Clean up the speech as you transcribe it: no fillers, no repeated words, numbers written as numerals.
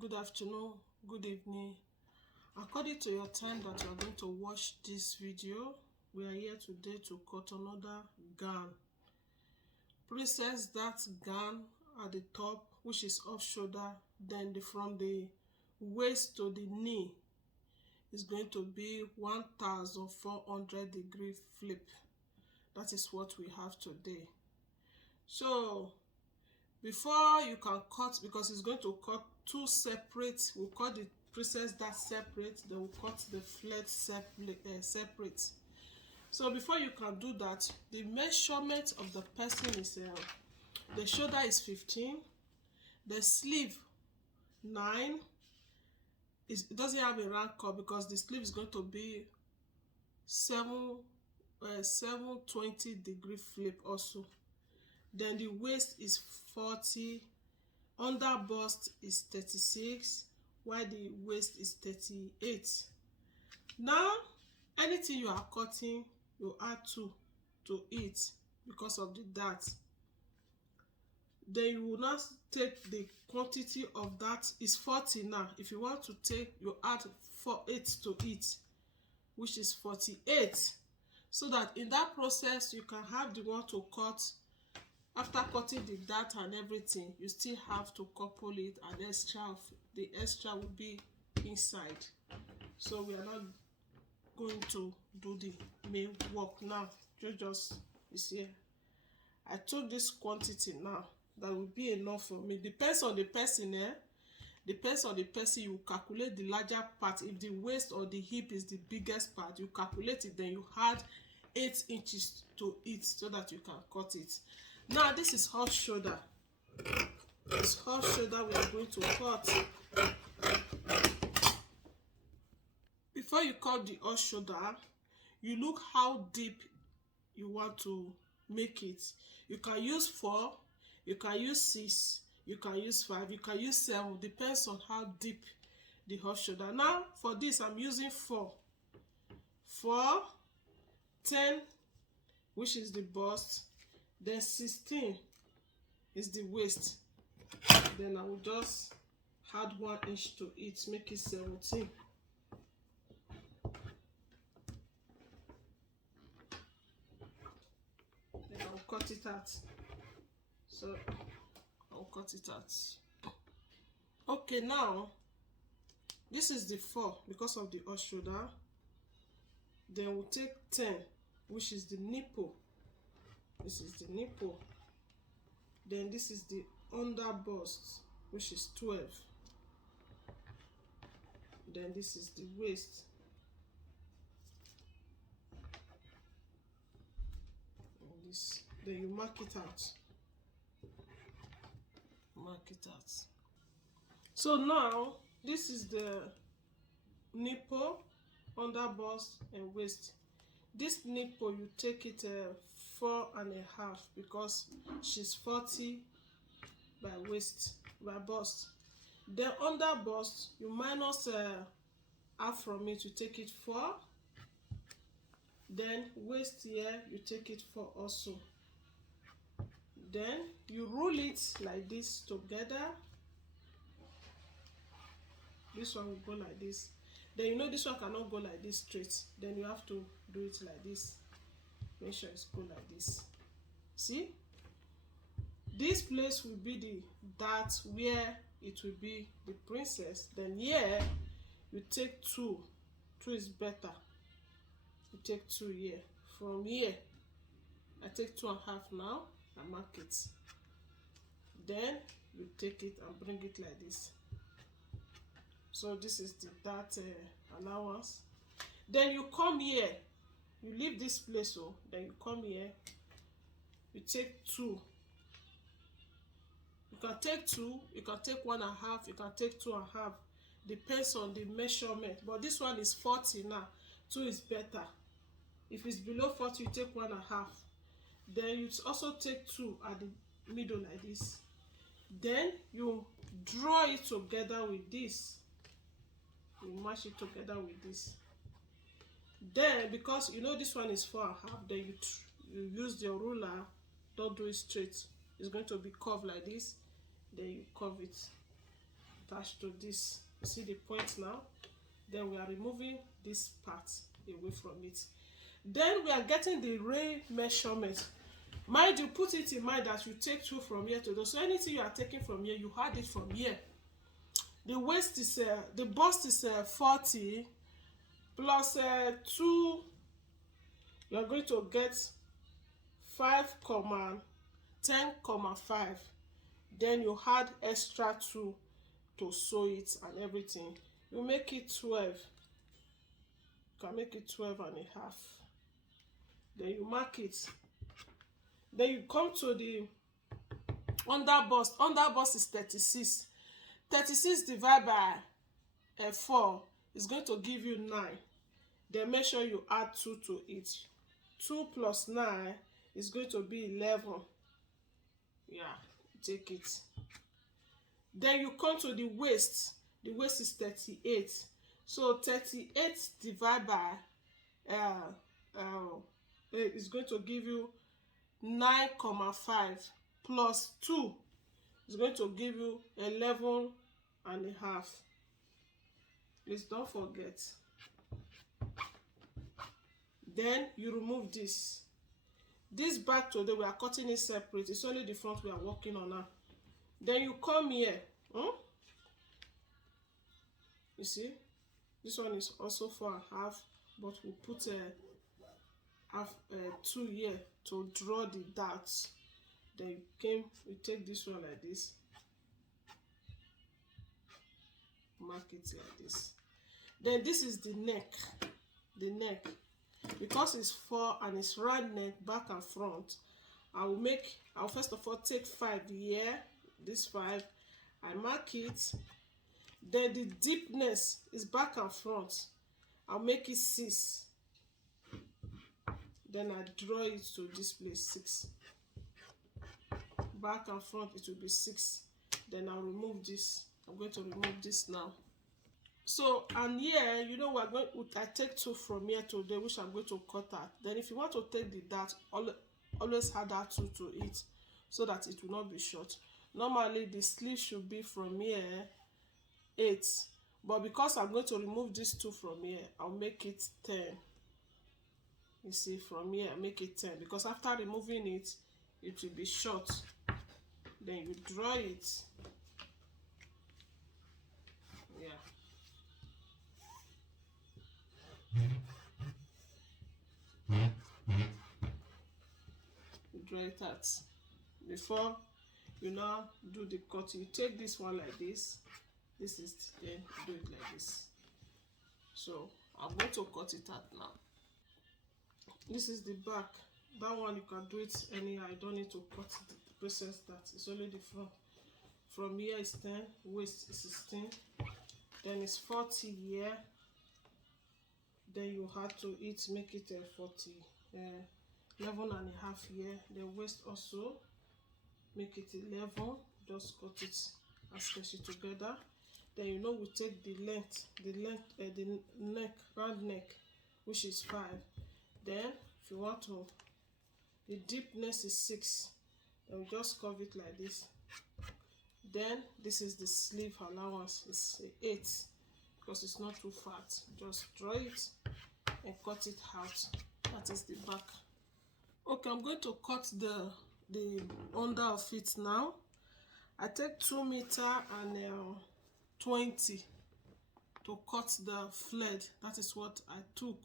good afternoon, good evening. According to your time that you are going to watch this video, we are here today to cut another gown. Process that gown at the top, which is off shoulder, then from the waist to the knee is going to be 1400 degree flip. That is what we have today. So before you can cut, because it's going to cut two separate, we'll cut the process that separate, then we'll cut the flat separate. So before you can do that, the measurement of the person is the shoulder is 15, the sleeve 9. It doesn't have a round cut because the sleeve is going to be 720 degree flip also. Then the waist is 40, under bust is 36, while the waist is 38. Now anything you are cutting, you add 2 to it because of the dart. Then you will not take the quantity of that is 40 now. If you want to take, you add 8 to it, which is 48, so that in that process you can have the one to cut. After cutting the dart and everything, you still have to couple it, and the extra will be inside. So we are not going to do the main work now. Just is here. I took this quantity now. That will be enough for me. Depends on the person, Depends on the person. You calculate the larger part. If the waist or the hip is the biggest part, you calculate it, then you add 8 inches to it so that you can cut it. Now this is off shoulder. This off shoulder we are going to cut. Before you cut the off shoulder, you look how deep you want to make it. You can use 4, you can use 6, you can use 5, you can use 7. Depends on how deep the off shoulder. Now for this I'm using 4, 10, which is the bust. Then 16 is the waist. Then I will just add 1 inch to it, make it 17. Then I'll cut it out. So I'll cut it out. Okay, now this is the 4 because of the off shoulder. Then we'll take 10, which is the nipple. This is the nipple. Then this is the under bust, which is 12. Then this is the waist. And this. Then you mark it out. Mark it out. So now this is the nipple, under bust, and waist. This nipple you take it 4.5 because she's 40 by waist, by bust. Then under bust you minus half from it, you take it 4. Then waist here you take it 4 also. Then you roll it like this together. This one will go like this. Then you know this one cannot go like this straight. Then you have to do it like this. Make sure it's go like this. See, this place will be the dart where it will be the princess. Then here you take 2 is better. You take 2 here. From here I take 2.5 now. I mark it. Then you take it and bring it like this. So this is the dart allowance. Then you come here. You leave this place, then you come here, you take 2. You can take 2, you can take 1.5, you can take 2.5. Depends on the measurement. But this one is 40 now. 2 is better. If it's below 40, you take 1.5. Then you also take 2 at the middle like this. Then you draw it together with this. You mash it together with this. Then because you know this one is 4.5, then you use your ruler. Don't do it straight. It's going to be curved like this. Then you curve it. attached to this. You see the point now? Then we are removing this part away from it. Then we are getting the ray measurement. Mind you, put it in mind that you take 2 from here to there. So anything you are taking from here, you add it from here. The waist is the bust is 40 plus 2. You are going to get 5,10,5. Then you add extra 2 to sew it and everything. You make it 12. You can make it 12 and a half. Then you mark it. Then you come to the under bust. Under bust is 36. 36 divided by 4 is going to give you 9. Then make sure you add 2 to it. 2 plus 9 is going to be 11. Yeah, take it. Then you come to the waist. The waist is 38. So 38 divided by is going to give you 9,5 plus 2 is going to give you 11 and a half. Please don't forget. Then you remove this. This back today we are cutting it separate. It's only the front we are working on now. Then you come here. You see, this one is also 4.5, but we put half 2 here to draw the dots. Then you take this one like this, mark it like this. Then this is the neck. The neck, because it's 4 and it's round neck, back and front. I'll first of all take 5 here. This 5, I mark it. Then the deepness is back and front. I'll make it 6. Then I draw it to this place, 6. Back and front it will be 6. Then I'll remove this. I'm going to remove this now. So, and here, you know, I take 2 from here to there, which I'm going to cut out. Then if you want to take the dart, always add that 2 to it, so that it will not be short. Normally the sleeve should be from here 8, but because I'm going to remove this 2 from here, I'll make it 10. You see, from here I make it 10, because after removing it, it will be short. Then you draw it. Yeah. You draw it out. Before you now do the cut, you take this one like this. This is, then do it like this. So I'm going to cut it out now. This is the back. That one you can do it anyhow. I don't need to cut the process that. It's only the front. From here is 10, waist is 16, then it's 40 here. Then you have to make it 40, 11 and a half here. The waist also make it 11. Just cut it and stretch it together. Then you know we take the length, the neck, round neck, which is 5. Then if you want to, the deepness is 6. Then we just curve it like this. Then this is the sleeve allowance, it's 8, because it's not too fat. Just draw it and cut it out. That is the back. Okay, I'm going to cut the under of it now. I take 2 meters and 20 to cut the flead. That is what I took.